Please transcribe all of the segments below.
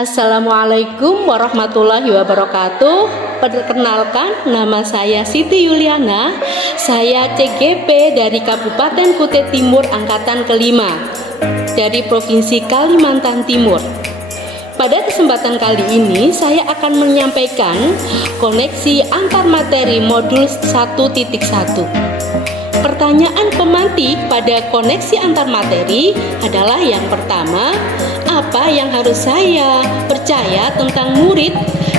Assalamualaikum warahmatullahi wabarakatuh. Perkenalkan, nama saya Siti Yuliana. Saya CGP dari Kabupaten Kutai Timur Angkatan kelima dari Provinsi Kalimantan Timur. Pada kesempatan kali ini saya akan menyampaikan koneksi antar materi modul 1.1. Pertanyaan pemantik pada koneksi antar materi adalah yang pertama, apa yang harus saya percaya tentang murid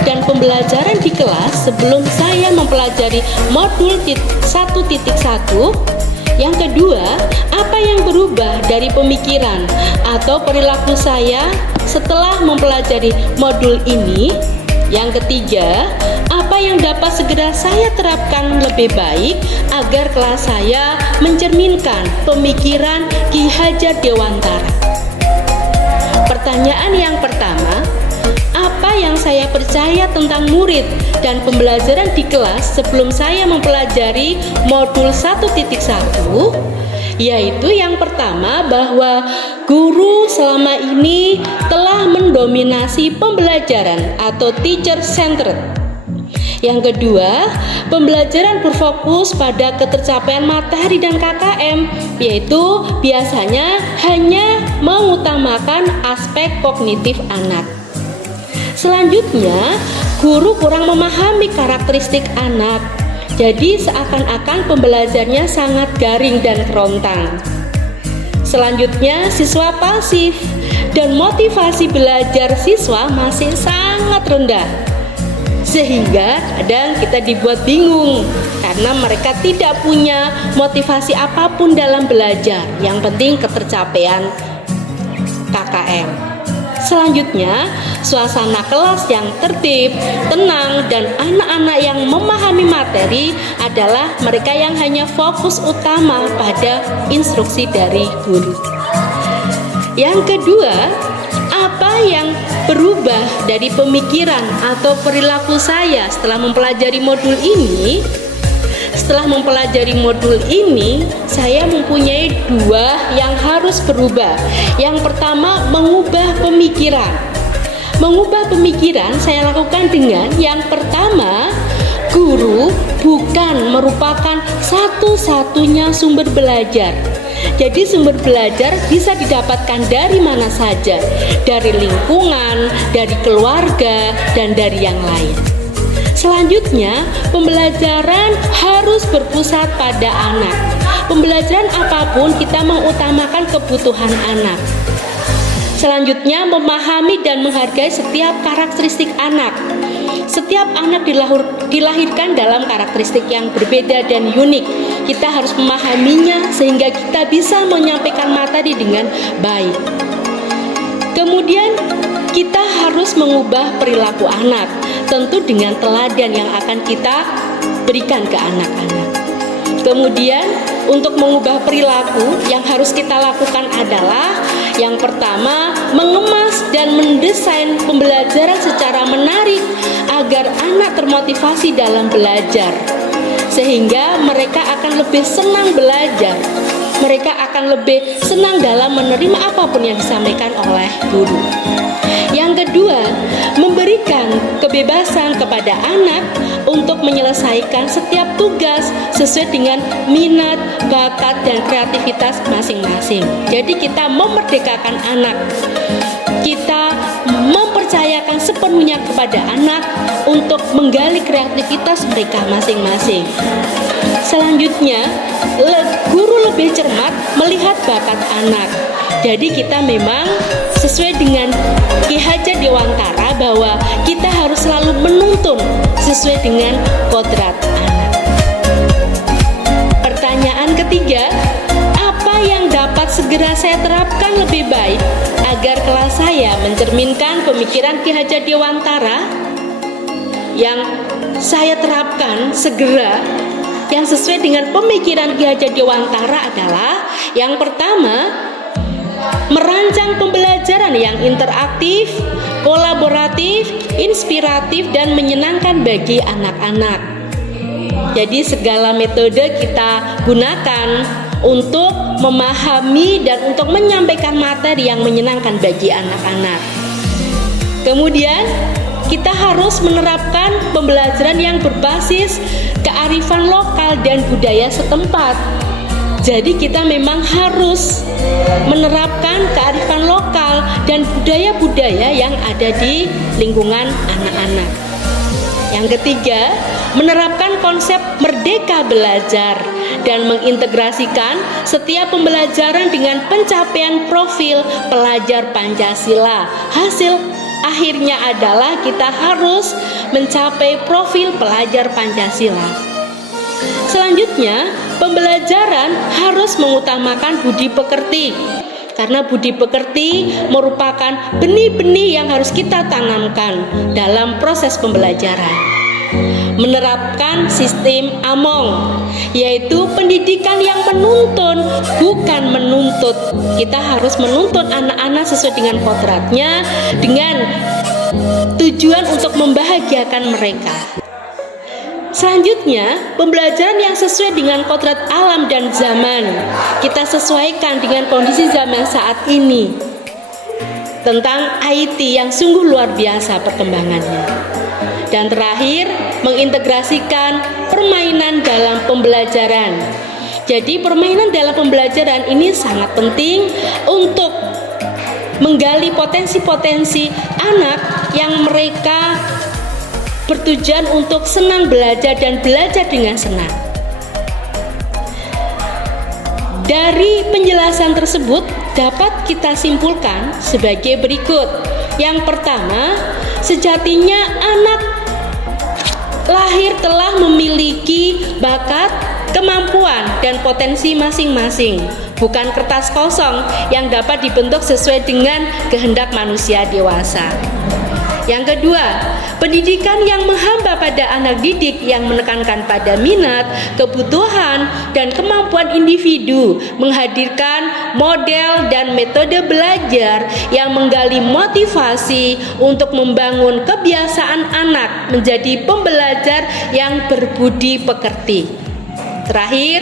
dan pembelajaran di kelas sebelum saya mempelajari modul 1.1? Yang kedua, apa yang berubah dari pemikiran atau perilaku saya setelah mempelajari modul ini? Yang ketiga, apa yang dapat segera saya terapkan lebih baik agar kelas saya mencerminkan pemikiran Ki Hajar Dewantara? Pertanyaan yang pertama, apa yang saya percaya tentang murid dan pembelajaran di kelas sebelum saya mempelajari modul 1.1? Yaitu yang pertama, bahwa guru selama ini telah mendominasi pembelajaran atau teacher centered. Yang kedua, pembelajaran berfokus pada ketercapaian materi dan KKM, yaitu biasanya hanya mengutamakan aspek kognitif anak. Selanjutnya, guru kurang memahami karakteristik anak. Jadi seakan-akan pembelajarannya sangat garing dan kerontang. Selanjutnya, siswa pasif dan motivasi belajar siswa masih sangat rendah. Sehingga kadang kita dibuat bingung karena mereka tidak punya motivasi apapun dalam belajar. Yang penting ketercapaian KKM. Selanjutnya, suasana kelas yang tertib, tenang, dan anak-anak yang memahami materi adalah mereka yang hanya fokus utama pada instruksi dari guru. Yang kedua, apa yang berubah dari pemikiran atau perilaku saya setelah mempelajari modul ini? Setelah mempelajari modul ini, saya mempunyai dua yang harus berubah. Yang pertama, mengubah pemikiran. Mengubah pemikiran saya lakukan dengan yang pertama, guru bukan merupakan satu-satunya sumber belajar. Jadi sumber belajar bisa didapatkan dari mana saja, dari lingkungan, dari keluarga, dan dari yang lain. Selanjutnya, pembelajaran harus berpusat pada anak. Pembelajaran apapun kita mengutamakan kebutuhan anak. Selanjutnya, memahami dan menghargai setiap karakteristik anak. Setiap anak dilahirkan dalam karakteristik yang berbeda dan unik. Kita harus memahaminya sehingga kita bisa menyampaikan materi dengan baik. Kemudian, kita harus mengubah perilaku anak, tentu dengan teladan yang akan kita berikan ke anak-anak. Kemudian, untuk mengubah perilaku yang harus kita lakukan adalah yang pertama, mengemas dan mendesain pembelajaran secara menarik agar anak termotivasi dalam belajar, sehingga mereka akan lebih senang belajar. Mereka akan lebih senang dalam menerima apapun yang disampaikan oleh guru. Yang kedua, memberikan kebebasan kepada anak untuk menyelesaikan setiap tugas sesuai dengan minat, bakat, dan kreativitas masing-masing. Jadi kita memerdekakan anak. Kita mempercayakan sepenuhnya kepada anak untuk menggali kreativitas mereka masing-masing. Selanjutnya, guru lebih cermat melihat bakat anak. Jadi kita memang sesuai dengan Ki Hajar Dewantara bahwa kita harus selalu menuntun sesuai dengan kodrat anak. Pertanyaan ketiga, apa yang dapat segera saya terapkan lebih baik agar kelas saya mencerminkan pemikiran Ki Hajar Dewantara? Yang saya terapkan segera yang sesuai dengan pemikiran Ki Hajar Dewantara adalah yang pertama, merancang pembelajaran yang interaktif, kolaboratif, inspiratif, dan menyenangkan bagi anak-anak. Jadi segala metode kita gunakan untuk memahami dan untuk menyampaikan materi yang menyenangkan bagi anak-anak. Kemudian kita harus menerapkan pembelajaran yang berbasis kearifan lokal dan budaya setempat. Jadi kita memang harus menerapkan kearifan lokal dan budaya-budaya yang ada di lingkungan anak-anak. Yang ketiga, menerapkan konsep merdeka belajar dan mengintegrasikan setiap pembelajaran dengan pencapaian profil pelajar Pancasila. Hasil akhirnya adalah kita harus mencapai profil pelajar Pancasila. Selanjutnya, pembelajaran harus mengutamakan budi pekerti. Karena budi pekerti merupakan benih-benih yang harus kita tanamkan dalam proses pembelajaran. Menerapkan sistem AMONG, yaitu pendidikan yang menuntun, bukan menuntut. Kita harus menuntun anak-anak sesuai dengan kodratnya, dengan tujuan untuk membahagiakan mereka. Selanjutnya, pembelajaran yang sesuai dengan kodrat alam dan zaman. Kita sesuaikan dengan kondisi zaman saat ini. Tentang IT yang sungguh luar biasa perkembangannya. Dan terakhir, mengintegrasikan permainan dalam pembelajaran. Jadi permainan dalam pembelajaran ini sangat penting untuk menggali potensi-potensi anak yang mereka bertujuan untuk senang belajar dan belajar dengan senang. Dari penjelasan tersebut dapat kita simpulkan sebagai berikut. Yang pertama, sejatinya anak lahir telah memiliki bakat, kemampuan, dan potensi masing-masing, bukan kertas kosong yang dapat dibentuk sesuai dengan kehendak manusia dewasa. Yang kedua, pendidikan yang menghamba pada anak didik yang menekankan pada minat, kebutuhan, dan kemampuan individu, menghadirkan model dan metode belajar yang menggali motivasi untuk membangun kebiasaan anak menjadi pembelajar yang berbudi pekerti. Terakhir,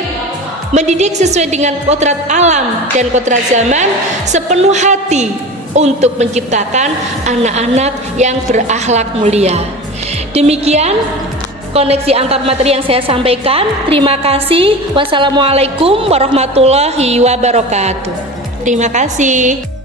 mendidik sesuai dengan kodrat alam dan kodrat zaman sepenuh hati untuk menciptakan anak-anak yang berakhlak mulia. Demikian koneksi antar materi yang saya sampaikan. Terima kasih. Wassalamualaikum warahmatullahi wabarakatuh. Terima kasih.